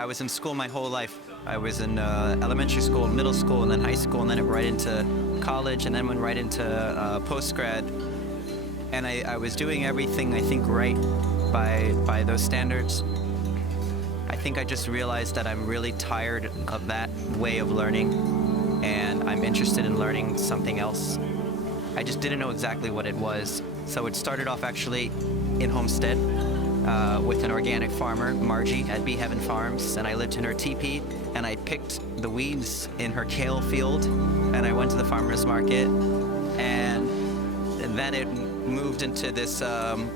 I was in school my whole life. I was in elementary school, middle school, and then high school, and then right into college, and then went right into post-grad. And I was doing everything, I think, right by those standards. I think I just realized that I'm really tired of that way of learning, and I'm interested in learning something else. I just didn't know exactly what it was. So it started off actually in Homestead with an organic farmer, Margie, at Bee Heaven Farms, and I lived in her teepee, and I picked the weeds in her kale field, and I went to the farmer's market, and then it moved into this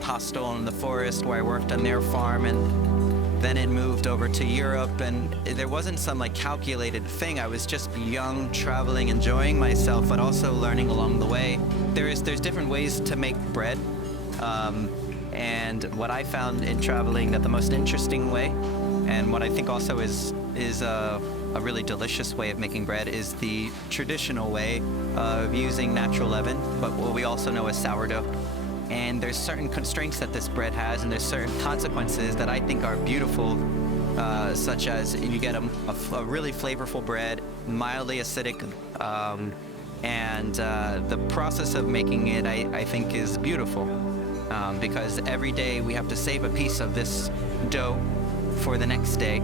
hostel in the forest where I worked on their farm, and then it moved over to Europe, and there wasn't some like calculated thing. I was just young, traveling, enjoying myself, but also learning along the way. There's different ways to make bread, and what I found in traveling that the most interesting way, and what I think also is a really delicious way of making bread, is the traditional way of using natural leaven, but what we also know as sourdough. And there's certain constraints that this bread has, and there's certain consequences that I think are beautiful, such as you get a really flavorful bread, mildly acidic, and the process of making it, I think, is beautiful, because every day we have to save a piece of this dough for the next day,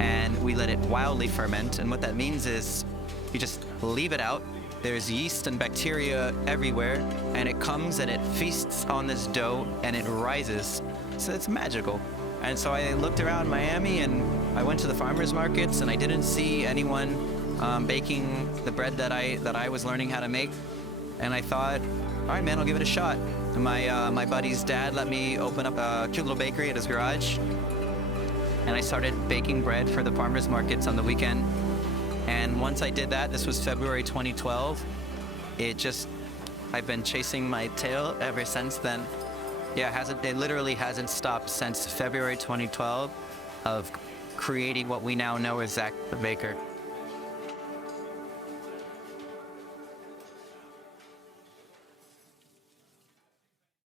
and we let it wildly ferment. And what that means is you just leave it out. There's yeast and bacteria everywhere, and it comes and it feasts on this dough and it rises. So it's magical. And so I looked around Miami, and I went to the farmers markets, and I didn't see anyone baking the bread that I was learning how to make. And I thought, all right, man, I'll give it a shot. And my buddy's dad let me open up a cute little bakery at his garage, and I started baking bread for the farmers markets on the weekend. And once I did that, this was February 2012, I've been chasing my tail ever since then. Yeah, it literally hasn't stopped since February 2012 of creating what we now know as Zak the Baker.